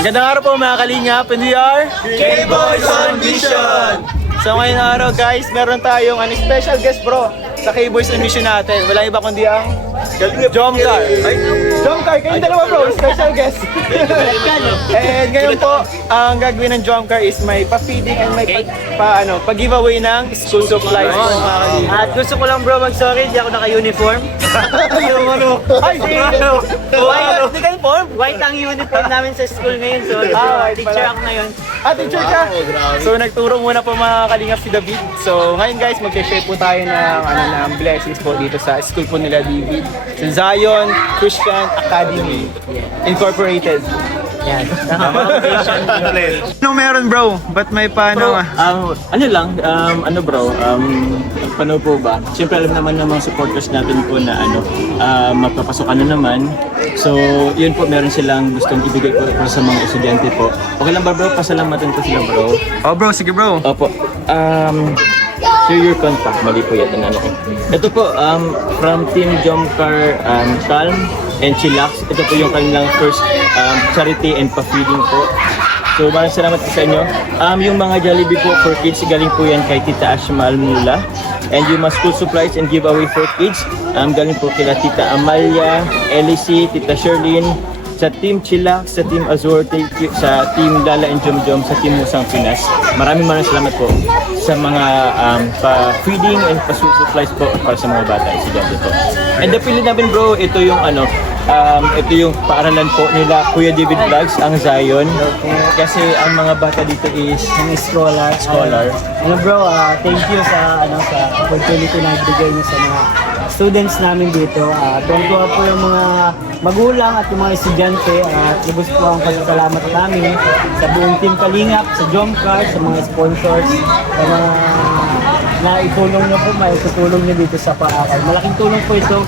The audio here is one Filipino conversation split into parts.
Magandang araw po mga kalingap, and we are K-Boys on Mission! So ngayong araw guys, meron tayong special guest bro sa K-Boys on Mission natin. Wala iba kundi ang Jomcar. Jomcar, kayong dalawa bro, special guest. And ngayon po, ang gagawin ng Jomcar is may pa-feeding and may pag-giveaway ng school supplies po mga kalingap. At gusto ko lang bro mag-sorry, di ako naka-uniform. Yung ay, Hindi ka uniform? White ang uniform namin sa school ngayon. So, teacher ako ngayon. Teacher ka? So nagturo muna po mga kalingap si David. So ngayon guys, mag-share po tayo ng blessings po dito sa school po nila David. Sa Zion Christian Academy Incorporated. Yan. Anong meron bro? Ba't may paano? Paano po ba? Siyempre alam naman ng mga supporters natin po na magpapasok na naman. So, yun po, meron silang gustong ibigay po sa mga estudyante po. Okay lang ba bro? Pasalamatan ko sila bro. Oh bro, sige bro. Opo. Share your contact. Mali po yata na ito po, from Team Jomcar, Calm and Chillax. Ito po yung kanilang first charity and pa-feeding po. So maraming salamat po sa inyo. Yung mga Jollibee po for kids, galing po yan kay Tita Ashma Almula. And yung mga school supplies and giveaway for kids, galing po kila Tita Amalia, Elise, Tita Sherlyn, sa Team Chillax, sa Team Azure, sa Team Lala and Jomjom, sa Team Musang Pinas. Maraming salamat po sa mga pa-feeding and pa-school supplies po para sa mga bata, estudyante po. And the feeling namin bro, ito yung ito yung paaralan po nila Kuya David Vlogs, ang Zion. Kasi ang mga bata dito is Ang scholar. Bro, thank you sa opportunity na ibigay niyo sa mga students namin dito. Tuwang-tuwa po yung mga magulang at yung mga estudyante. At lubos po ang pasasalamat namin sa buong Team Kalingap, sa Jomcar, sa mga sponsors, sa mga naitulong niyo po, may tutulong niyo dito sa paaral. Malaking tulong po ito.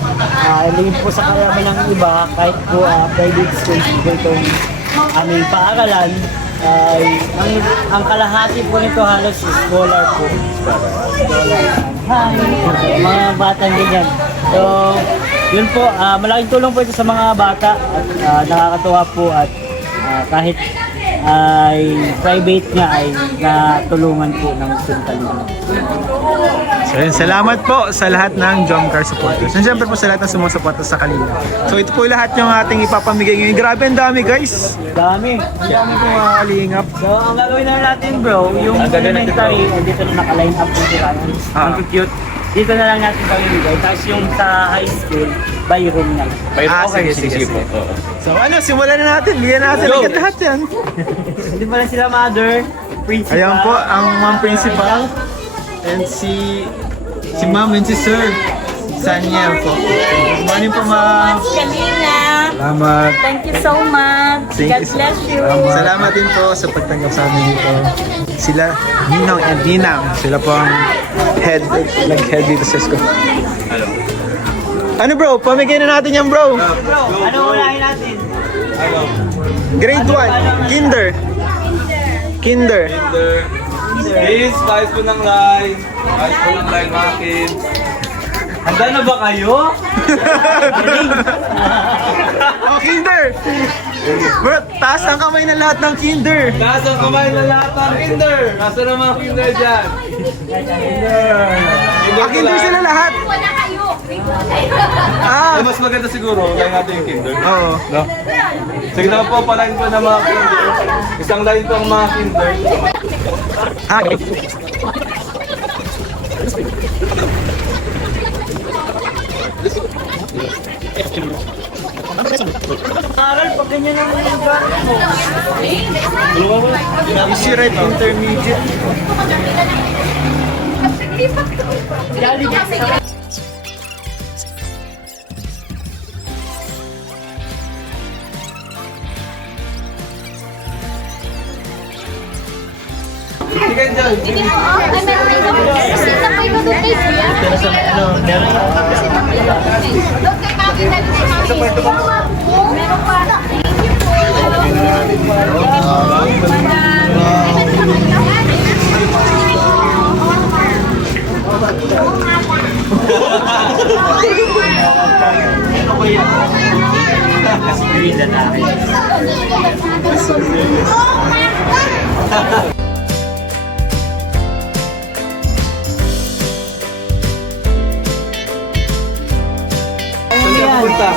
Ilingin po sa karaman ng iba, kahit po private schools po itong aming paaralan. Ang kalahati po nito halos scholar po. Mga batang ganyan. So, yun po, malaking tulong po ito sa mga bata at nakakatuwa po at kahit ay private nga ay natulungan po ng Kalingap. So yun, salamat po sa lahat ng Jomcar supporters. And syempre po sa lahat ng sumusuporta sa Kalingap. So ito po lahat yung ating ipapamigay ngayon. Grabe, ang dami guys. Dami. Ang dami po mga Kalingap. So, ang gagawin na natin bro, yung elementary, dito na naka-line up po sila. Ang cute. Dito na lang natin pamimigay. Tapos yung sa high school, by room na lang. Sige po. So simulan na natin. Bigyan natin agad lahat yan. Hindi pa lang sila mother, principal. Ayan po, ang ma'am principal. And si ma'am and si sir. Sanya po. Good morning po ma'am. Kanina. Salamat. Thank you so much. God bless you. Salamat din po sa pagtanggap sa amin dito. Sila, Ninong and Ninang. Sila po ang nag-head dito sa school. Ano bro? Pamigay na natin yan bro. Bro, ano unahin natin? Grade 1. Kinder. Please, guys po ng line. Guys po ng line mga kids. Handa na ba kayo? Oh, Kinder! Bro, taas ang kamay na lahat ng Kinder. Taas ang kamay na lahat ng kinder. Nasaan ang mga kinder dyan? Kinder sila lahat. Wala kayo. Mas maganda siguro, kaya natin yung kinder. Oo. No? Sige na po, palain po ng mga kinder. Isang line po ang mga kinder. Aral, pag ganyan naman yung gano'n mo. Easy Ride Intermediate. Sige dyan. Hindi mo, ay meron kayo kasi na kayo nag-taste kuya. Pero sa meron Kasi na kayo nag-taste. Doon kay Mami na rin si Mami. Meron pa. Thank you po. Green na namin.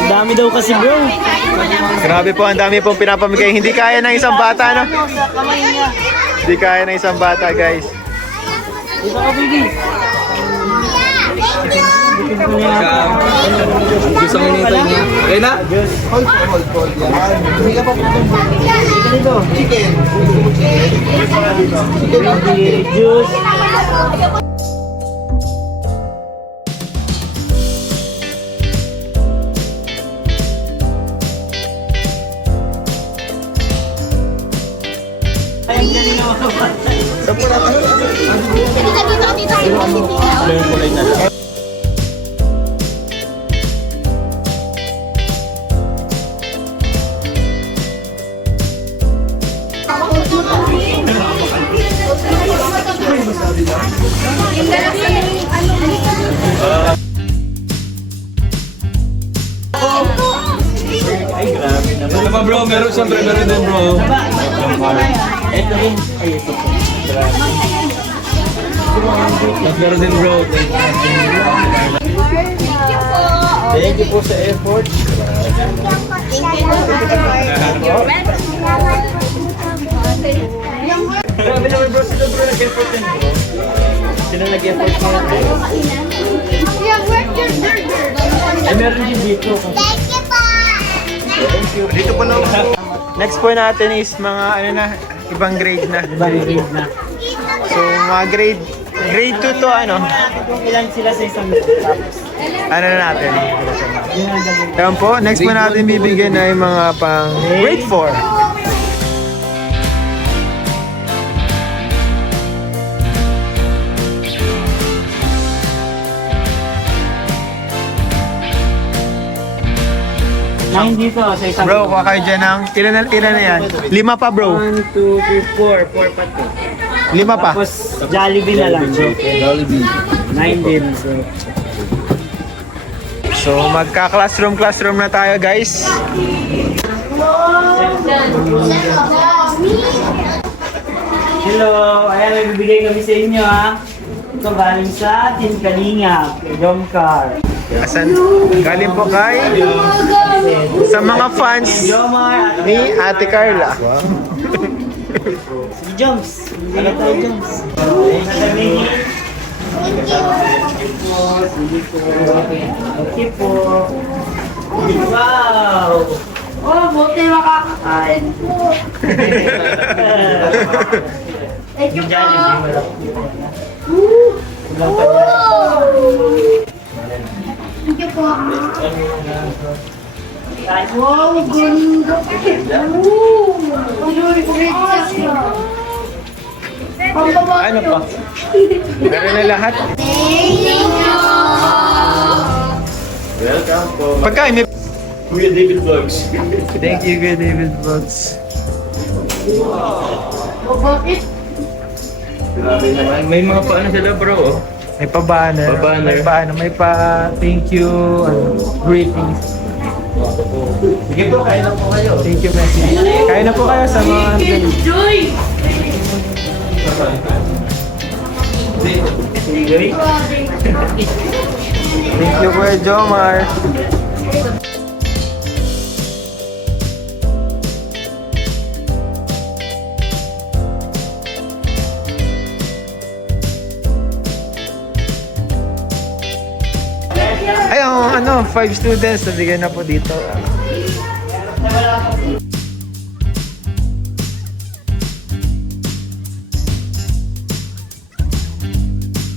Dami daw kasi bro. Grabe po, ang dami pong pinapamigay. Hindi kaya ng isang bata, no? Hindi kaya ng isang bata, guys. Ito ka, baby. Gusto ko nito niya. Okay na? Baby juice. Ano pa bro? Meron siyempre, meron din bro. Ito rin. Ay, ito. Meron din bro. Thank you po sa effort. Grabe naman bro, sila bro nag-effort yan bro. Sila nag-effort mo natin. Ay, meron din dito. Dito po lang. Next po natin is mga ano na, ibang grade na. Ibang grade na. So mga grade 2 to ano, Kung ilan sila sa isang tapos. ano na natin. Yun ang gagawin. Ayan po, next po natin bibigyan na yung mga pang grade 4. Nine dito sa isang. Bro, kuha kayo dyan ng, ilan na yan? 5 pa bro. 1, 2, 3, 4. 4 pa to. 5 pa. Tapos Jollibee na lang. Jollibee. 9 din. So magka-classroom na tayo guys. Hello! Ayan, may bibigay kami sa inyo ha. Ito galing sa Team Kalinga, Jomcar. Asan? Galing po kay sa mga fans Jomar, ni Ate Carla. si Joms. Bibigay tayo Joms. Ayan na kami. Okay po. Wow! Oh, buti makakakain. Thank you po. Thank you po. Wow, ganda. Ay, great siya. Ano pa? Meron na lahat. Welcome po. Pagkain may... Kuya David Vlogs. Thank you, good David Vlogs. Bakit? Grabe naman. May mga paano sila bro. Oh. May pa-banner. Pa-banner. May pa-ano, may pa-thank you, ano, greetings. Sige po, kain na po kayo. Thank you, Messi. Kain na po kayo sa mga... Enjoy! Thank you, Kuya Jomar. Ay, ano, 5 students, nabigyan na po dito.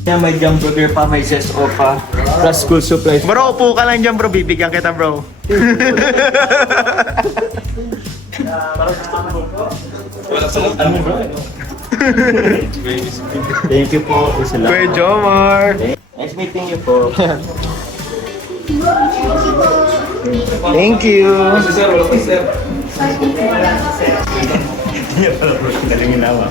May hamburger pa, may ZSO pa, plus school supplies. Bro, upo ka lang dyan bro, bibigyan kita bro. Ano bro? Thank you po. Kuya Jomar. Nice meeting you po. Thank you. Si sir, wala pa sir. niya pala bro, galing ginawa.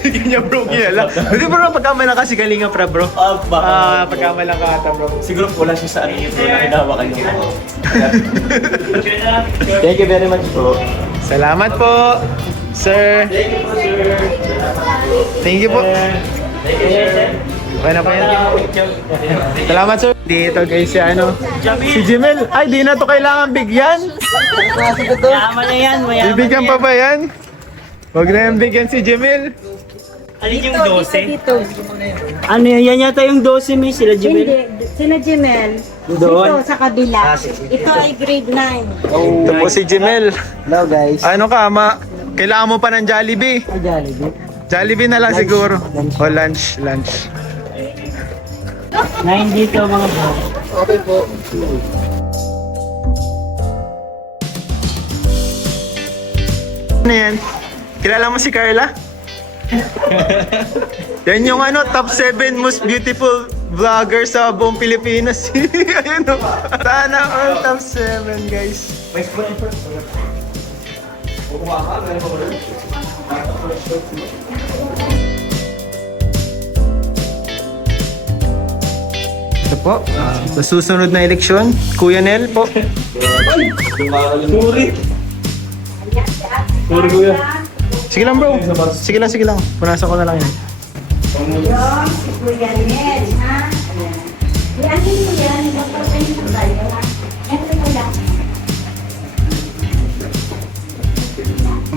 Hindi niya bro kilala. Hindi bro, pagkamalang kasi galingan pra bro. Pagkamalang ka ata bro. Siguro wala siya sa ano bro na ginawa kayo. Thank you very much bro. Salamat po, sir. Thank you po. Okay na po yan. Salamat sir. Dito guys si ano, si Jimel. Ay, di na to kailangan bigyan. Yaman na yan, mayaman Bibigyan pa ba yan? Huwag na yan bigyan si Jimel. Alin yung 12? Ano yan yata yung 12 may sila Jimel? Hindi, sila Jimel. Doon? Ito sa kabila. Ito ay grade 9. Ito po si Jimel. Hello guys. Ano ka, kailangan mo pa ng Jollibee. Ay, Jollibee. Jollibee na lang siguro. O lunch. 9 dito mga bro. Okay po. Ano yan? Kilala mo si Carla? Yan yung ano, top 7 most beautiful vlogger sa buong Pilipinas. Ayun o. Sana all top 7 guys. Ito po, sa susunod na eleksyon, Kuya Nel po. Sorry kuya. Sige lang bro. Sige lang. Punasan ko na lang yan. Yung si Kuya Nel, ha? Yan din yan. Magpapayin tayo, ha? Ito ko lang.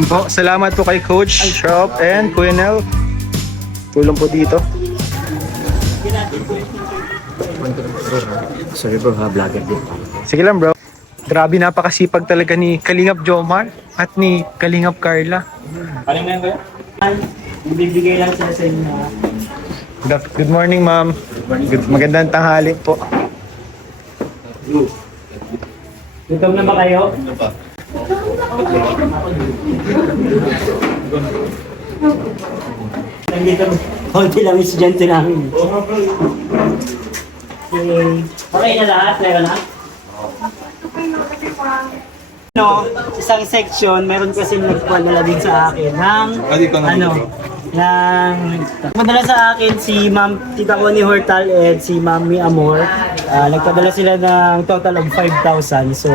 Po, salamat po kay Coach Shop and Kuya Nel. Tulong po dito. Sorry bro, vlogger din. Sige lang bro. Grabe, napakasipag talaga ni Kalingap Jomar at ni Kalingap Carla. Ano na yan kuya? Bibigay lang sila sa inyo. Good morning ma'am. Magandang tanghali po. Gutom na ba kayo? Nandito, konti lang estudyante namin. Okay na lahat? Meron na? No, isang section, meron kasi nagpadala din sa akin ng nagpadala sa akin si Ma'am Tita Connie Hortal and si Mami Amor. Nagpadala sila ng total of 5,000. So,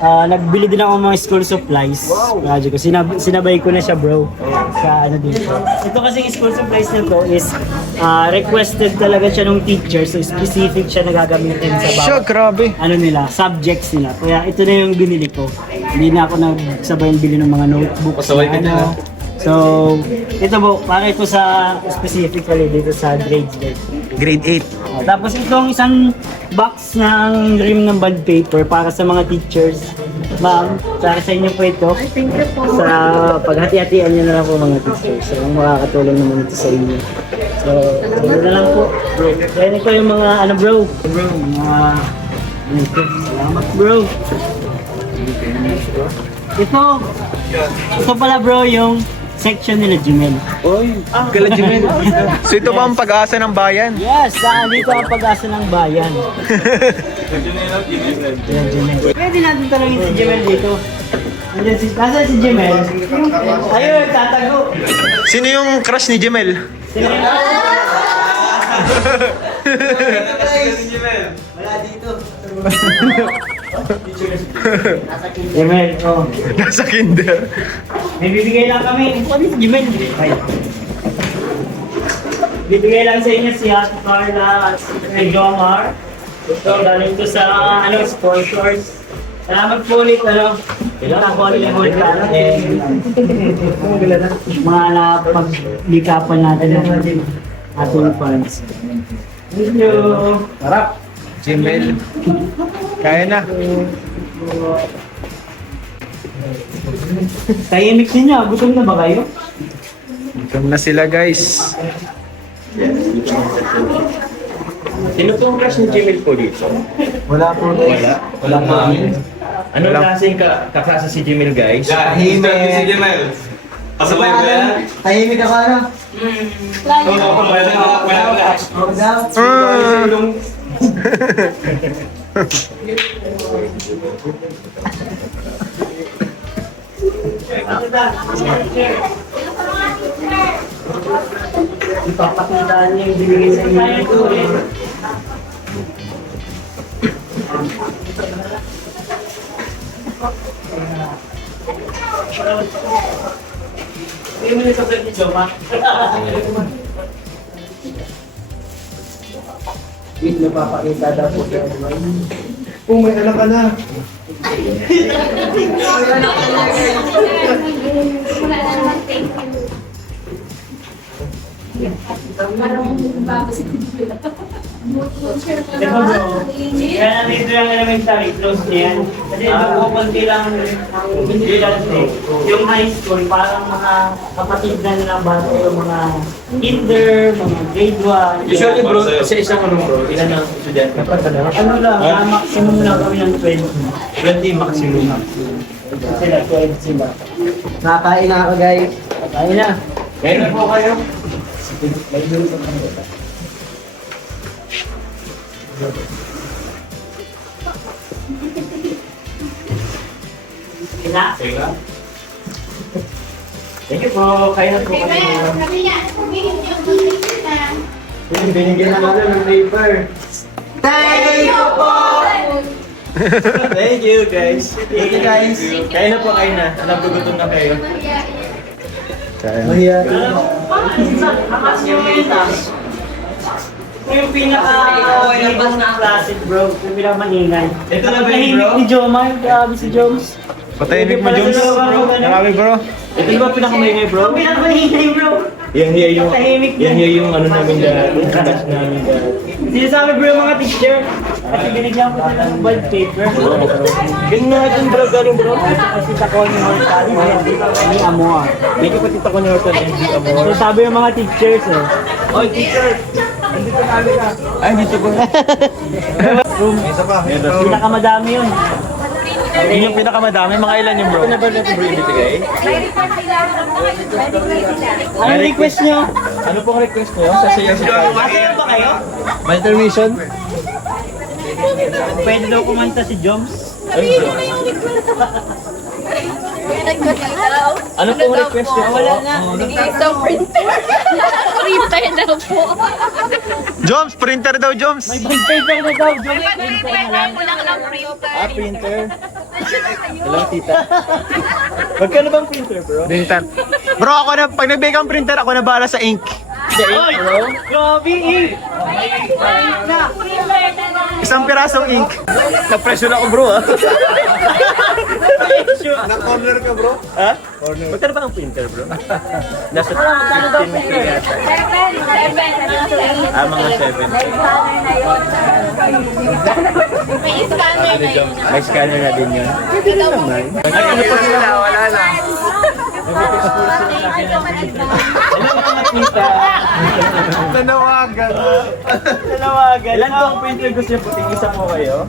nagbili din ako ng mga school supplies. Radyo ko. Sinabay ko na siya bro. Sa ano dito. Ito kasi school supplies na to is requested talaga siya ng teacher. So, specific siya na gagamitin sa Siya, bawat grabe. ano nila, subjects nila. Kaya ito na yung binili ko. Hindi na ako nagsabay bili ng mga notebooks. Pasaway ka na. So, ito po, para ito sa specifically dito sa grades din. Grade 8. Tapos itong isang box ng rim ng bond paper para sa mga teachers. Ma'am, para sa inyo po ito. Thank you po. Sa paghati-hatian nyo na lang po mga teachers. So, makakatulong naman ito sa inyo. So, ano na lang po. Kaya ito yung mga ano bro. Bro, mga salamat bro. Ito pala bro yung section nila Jimel. Kala Jimel. So ito ba ang pag-asa ng bayan? Yes, dito ang pag-asa ng bayan. Pwede natin tanongin si Jimel dito. Nasaan si Jimel? Ayun, tatago. Sino yung crush ni Jimel? Jimel, oh. Nasa kinder. May bibigay lang kami. Ano si Jimel? Bibigay lang sa inyo si Ate Carla at si Jomar. Ito, galing ko sa sponsors. Salamat po ulit, Kailangan ko ulit yung mga napaglikapan natin ng ating fans. Thank you. Harap. Jimel. Kaya na. Tahimik ninyo, gutom na ba kayo? Come na sila guys. Sino po ang crush ni Jimel po dito? Wala po. Wala po. Ano klaseng kaklase si Jimel guys? Tahimik. Si Jemel. Pasaway ba yan? Tahimik ako ano? Oo, Ipapakita niya yung binigay sa inyo. Hindi mo nasasabi ni Joma. Wait, napapakita daw po siya. Kung may anak ka na. Diba bro? Kaya nandito yung elementary, close niya yan. Kasi konti lang ang yung high school, parang mga kapatid na nilang bata, yung mga kinder, mga grade 1. Usually bro, sa isang ano bro, ilan ang estudyante? Ano lang, maximum lang kami ng 20. 20 maximum. Sila, 12 sila. Nakakain na ako guys. Kain na. Ngayon na po kayo. May luto kami. Sila? Thank you po. Kaya na po kami. Binigyan na natin ng paper. Thank you po! Thank you guys. Thank you guys. Kain na po kayo na. Nagugutom na kayo. Mahiya. Yung pinaka-ibang na klase bro, yung pinaka-maningay. Ito na ba yun, bro? Ni Joma, yung grabe si Joms. Patahimik mo, Jones. Grabe, bro. Ito ba pinakamayingay bro? Yung pinaka-maningay bro. Yan yung ano namin dahil. Yung class namin dahil. Sinasabi bro yung mga teacher. Kasi binigyan ko sila ng bond paper. Ganyan nga dyan bro, galing bro. Kasi tako ni Hortal, ni Amor. May kapatid ako ni Horton and di Amor. So sabi yung mga teachers eh. Oh, teacher! Ay, dito ko. Room. Pinakamadami yun. Yun yung pinakamadami. Mga ilan yung bro? Ano ba natin bro ibibigay? Anong request nyo? Ano pong request nyo? Sasayaw si Carl. Masayaw ba kayo? May intermission? Pwede daw kumanta si Joms. Ay, bro. Ano pong request nyo? Wala na. Isang printer. Printer daw po. Joms! Printer daw, Joms! May bond paper na daw. Joms, printer na lang. Kulang lang printer. Ah, printer. Hello, tita. Magkano bang printer, bro? Printer. Bro, ako na, pag nagbigay kang printer, ako na bahala sa ink. Sa ink, bro? Grabe eh. Na. Isang pirasong ink. Na-pressure ako, bro, ah. Na-corner ka, bro? Ha? Magkano ba ang printer, bro? Nasa 15 k yata. Ah, mga 7. May scanner na yun. May scanner na din yun. Ay, ano pa sila? Wala na. Hello, mga tita. Nanawagan. Nalawagan. Ilan po ang printer gusto niyo? Puting isa po kayo?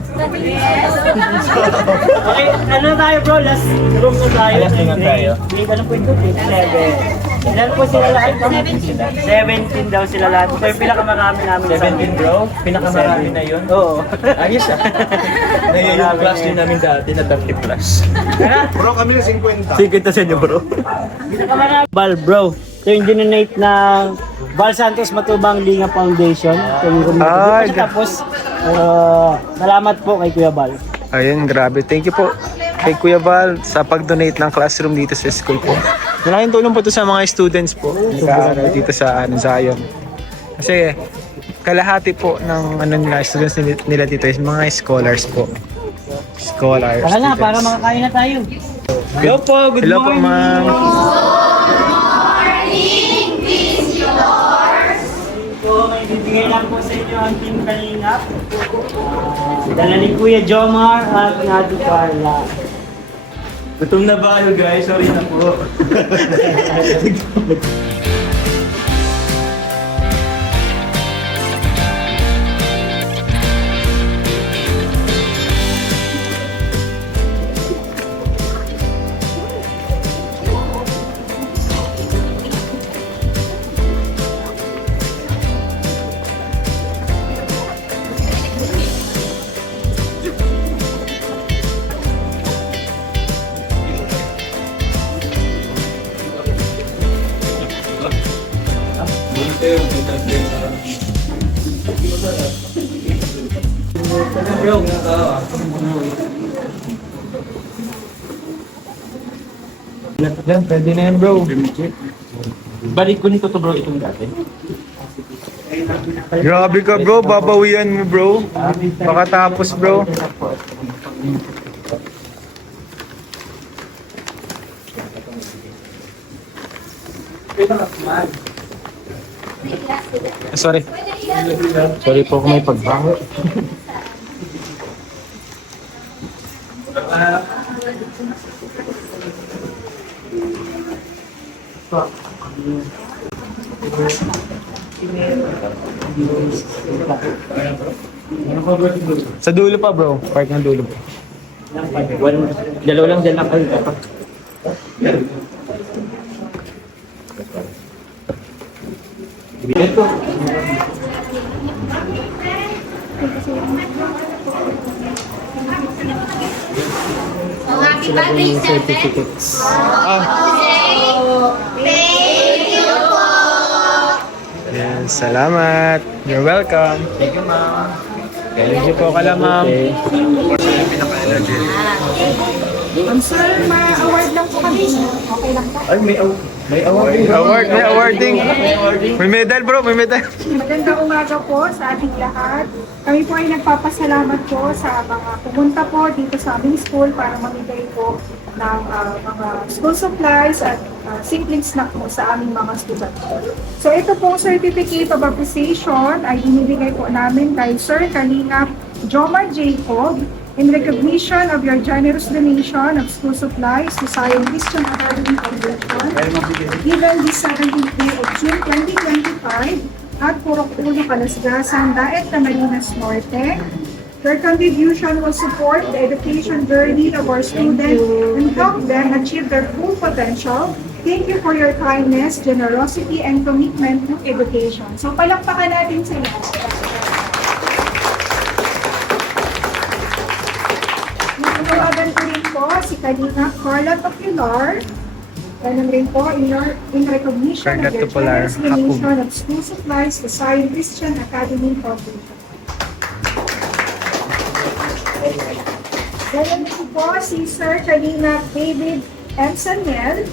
Okay, ano na tayo bro? Last room na tayo. Last room na tayo. Grade ano po ito? Grade 7. Ilan po sila lahat? 17 daw sila lahat. Ito yung pinakamarami namin. 17, bro? Pinakamarami na yun? Oo. Ayos ah. Yung class din namin dati na 30 plus. Bro, kami na 50. Sige, ito sa inyo, bro. Pinakamarami. Bal bro. Ito yung dinonate ng Val Santos Matubang Linga Foundation. Ito yung Ay, tapos, salamat po kay Kuya Bal. Ayun, grabe. Thank you po kay Kuya Val sa pag-donate ng classroom dito sa school po. Malaking tulong po to sa mga students po dito sa Zion. Kasi kalahati po ng nila, students nila dito is mga scholars po. Scholars. Tara na, students. para makakain na tayo. Hello po, good Hello po, morning. ma'am. Po, may bibigay lang po sa inyo ang Team Kalingap. Dala ni Kuya Jomar at Nadu Carla. Gutom na ba kayo, guys? Sorry na po. Yan, pwede na yan bro. Balik ko nito to bro, itong dati. Grabe ka bro, babawian mo bro. Pakatapos bro. Sorry. Sorry po kung may pagbaho. Sa dulo pa bro, part ng dulo bro. Dalawa lang dyan lang kayo. Ito. Happy birthday, Certificates. Yan, salamat. You're welcome. Thank you, ma'am. Thank you po kala ma'am. Sir, ma-award lang po kami. Okay lang po. Ay, may Awarding. May medal bro, may medal. Magandang umaga po sa ating lahat. Kami po ay nagpapasalamat po sa mga pumunta po dito sa aming school para mamigay po ng mga school supplies at simpleng snack po sa aming mga student. So ito pong certificate of appreciation ay binibigay po namin kay Sir Kalingap Jomar Jacob in recognition of your generous donation of school supplies to Zion Christian Academy Foundation given this 17th day of June 2025 at Purok Ulo, Calasgasan, Daet Camarines Norte. Your contribution will support the education journey of our students and help them achieve their full potential. Thank you for your kindness, generosity, and commitment to education. So palakpakan natin sila. Natawagan ko rin po si Kalina Carla Tocular. Ganun rin po in recognition Carla of your Tocular, generous donation of school supplies to Zion Christian Academy Foundation. Ganun din po si Sir Kalina David M. Saniel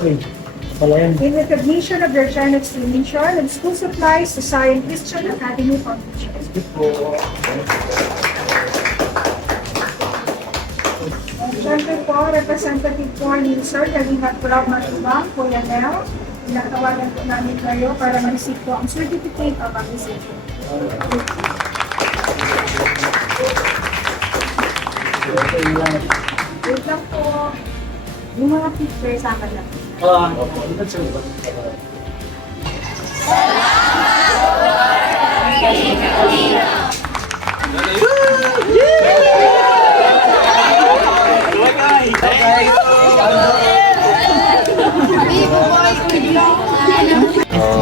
in recognition of your generous donation of school supplies to Zion Christian Academy Foundation. Siyempre po, representative po ni Sir Kalina Club Matubang, Kuya Nel. Pinatawagan po namin kayo para ma-receive po ang certificate of appreciation. Wait lang po. Yung mga pictures sa akin lang. Oh,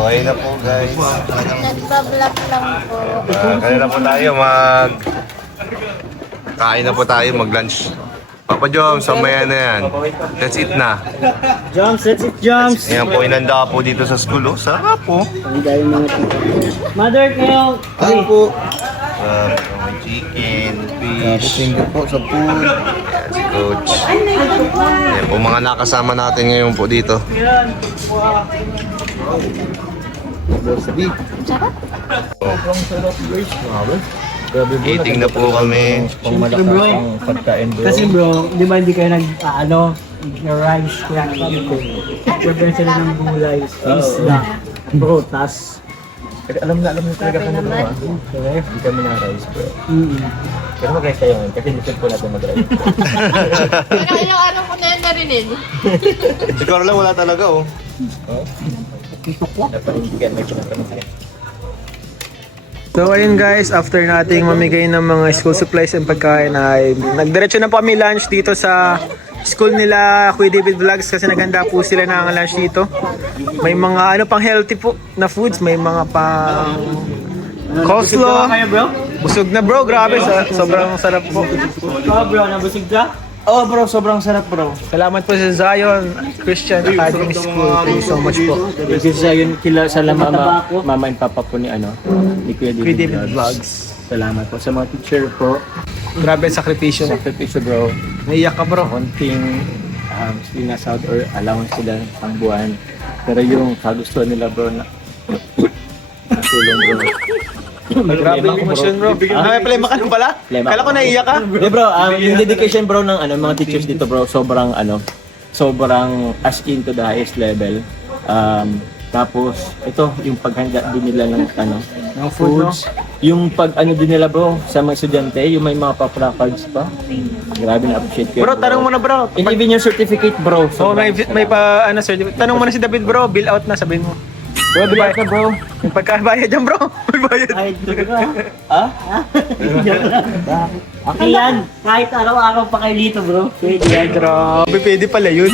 ayun na po guys. Nagpa-vlog lang po. Kaya na po tayo kain na po tayo, mag-lunch. Papa Joms, samaya na yan. Let's eat na. Jumps, let's eat jumps. Ayan po, inanda po dito sa school. Oh, sarap po. Ang dahil mga Mother, kayo. Sarap po. May chicken, fish. Thank you po sa food. Yes, coach. Ayan po, mga nakasama natin ngayon po dito. Eating na po kami. Kasi bro, di ba hindi kayo nag-rice kaya sabi ko, prepare sila ng gulay, isda, prutas. Alam na talaga kung ano ba. Hindi kami na-rice bro. Pero mag-rice tayo ngayon kasi lisod po natin mag-rice. Ilang araw ko na yan narinig. Siguro lang wala talaga oh. Dapat hindi ka may pinagkamit. So ayun guys, after nating mamigay ng mga school supplies and pagkain ay nagdiretso na po kami lunch dito sa school nila Kuya David Vlogs kasi naghanda po sila ng lunch dito. May mga pang healthy po na foods, may mga pang coleslaw. Busog na bro, grabe, sobrang sarap po. Bro, nabusog ka? Oh bro, sobrang sarap bro. Salamat po sa Zion Christian Academy School. Thank you so much po. Kasi sa yun kila sa mama and papa po ni ni Kuya Kuya David David Vlogs. Salamat po sa mga teacher po. Grabe ang sakripisyo. Sakripisyo bro. Naiyak ka bro. Konting sinasahod or allowance sila pang buwan. Pero yung kagustuhan nila bro na tulong bro. Grabe yung emosyon bro. Ay, problema ka nun pala? Problema Kala ko ako. naiyak ka. Yeah, bro, yung dedication bro ng mga teachers dito bro, sobrang as in to the highest level. Tapos ito yung paghanda din nila ng Ng food, no? foods. Yung din nila bro sa mga estudyante, yung may mga pa-placards pa. Grabe na appreciate ko. Bro, tanong mo na bro. And even yung certificate bro. Oh, may sobrang pa ano sir. Tanong mo na si David bro, bill out na sabihin mo. bro, bilang ka bro. Yung pagkabayad dyan bro. May bayad. Kahit talaga. Ah? Okay yan. Kahit araw-araw pa kayo dito, bro. Pwede yan. Grabe, pwede pala yun.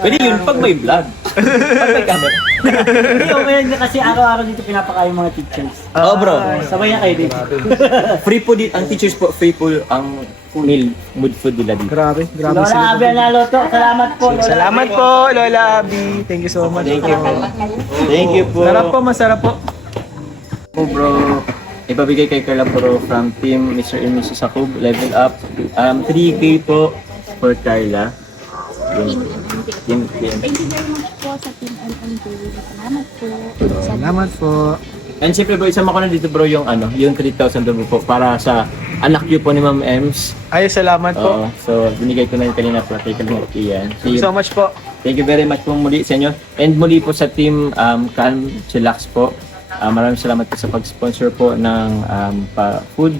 Pwede yun pag may vlog. Pag may camera. Hindi, okay yan kasi araw-araw dito pinapakain yung mga teachers. Oo bro. Sabay na kayo dito. Free po dito, ang teachers po, free po ang meal, mood food nila dito. Grabe, grabe Lola sila. Abel na Loto, salamat po. Lola. Salamat po, Lola Abby. Thank you so much. Thank you po. Thank you po. Sarap po, masarap po. Po bro. Ipabigay kay Carla bro from team Mr. and Mrs. Jacob, level up. 3K po for Carla. Team. Thank you very much po sa Team MMD. Salamat po. Salamat po. And siyempre bro, isama ko na dito bro yung yung 3,000 po para sa anak niyo po ni Ma'am Ems. Ay, salamat po. Oo. So, binigay ko na yung kanina po kay Kalingap Ian. Thank you so much po. Thank you very much po muli sa inyo. And muli po sa team Calm, Chillax po. Maraming salamat po sa pag-sponsor po ng food,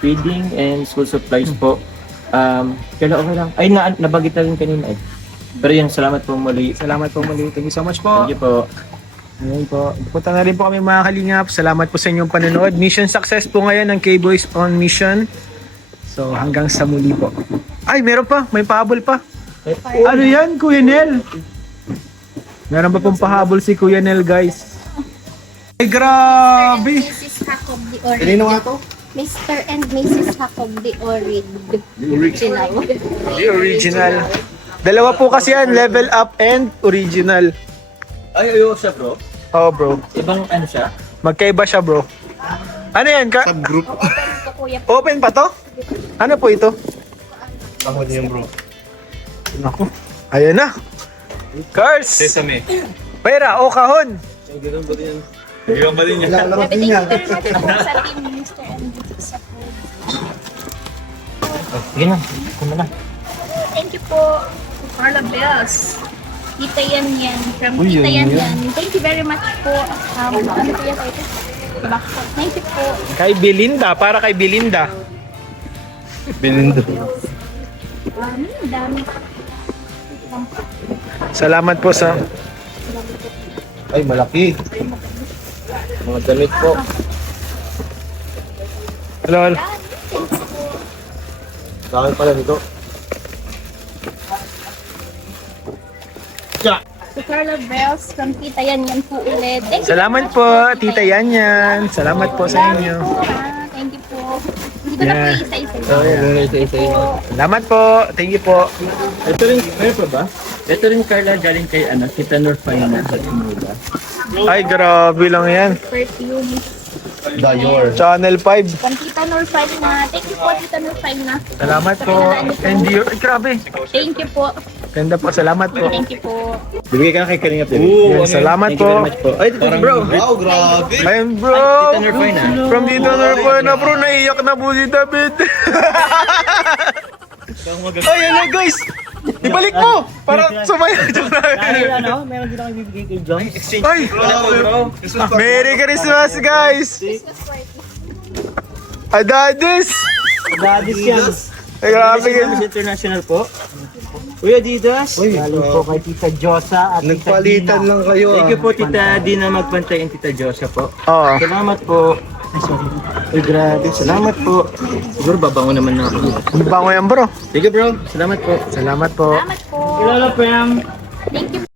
feeding, and school supplies po. Kaya okay lang. Ay, nabagit na rin kanina eh. Pero yan, salamat po muli. Salamat po muli. Thank you so much po. Thank you po. Ayun po. Punta na rin po kami mga kalingap. Salamat po sa inyong panonood. Mission success po ngayon ng K-Boys on Mission. So hanggang sa muli po. Ay, meron pa. May pahabol pa. Ano yan, Kuya Nel? Meron pa pong pahabol si Kuya Nel, guys. Ay, grabe. Mrs. Jacob the Orid. nga to? Mr. and Mrs. Jacob the Orid. Original. The original. Dalawa po kasi yan. Level up and original. Ay, ayaw siya bro. Oh, bro. Ibang siya? Magkaiba siya, bro. Ano yan? Subgroup. Open ko kuya. Open pa to? Ano po ito? Ako niyan bro. Naku. Ayan na. Cars. Sesame. Pera o kahon. Gano'n ba din yan? Gano'n ba din yan? Thank you very much po sa Team Mr. and Mrs. Jacob. Sige na. Kuma na. Thank you po. Carla Bells. Tita Yan Yan. From Tita Yan Yan. Thank you very much po. Ano po yan ito? Thank you po. Kay Belinda. Para kay Belinda. Binindo. Dami. Salamat po sa... Ay, malaki. Mga damit po. Lol. Sa akin pala nito. Si Carla Bells from Tita Yan Yan po ulit. Thank you Salamat po, Tita Yan Yan. Salamat po sa inyo. Thank you po. Hindi ko na po isa-isa. Salamat po. Thank you po. Ito rin, meron pa ba? Ito rin Carla, galing kay Tita Norfina sa Timuda. Ay, grabe lang yan. Perfume. Dior. Channel 5. From Tita Nur 5 na. Thank you po, Tita Nur 5 na. Salamat po. And you, ay, grabe. Thank you po. Ganda po. Salamat po. Thank you po. Bibigay ka na kay Kalingap David. Yan, salamat Thank you very po. much po. Ay, ito bro. Wow, grabe. Ayun bro. Tita Norfina. From Tita Norfina bro. Naiyak na po si David. Ay, ano guys. Ibalik mo. Para sumaya. Dahil meron din ako ibibigay kay John. Ay. Merry Christmas guys. Adadis. Dadis yan. Ay, grabe guys. Miss International po. Kuya Didas. Galing po kay Tita Josa at Tita Nagpalitan Dina. lang kayo. Thank you po Tita Dina Magpantay and Tita Josa po. Oo. Salamat po. Ay, grabe. Salamat po. Siguro babango naman na ako. Ang bango yan bro. Sige bro. Salamat po. Salamat po. Salamat po. Kilala po yung Thank you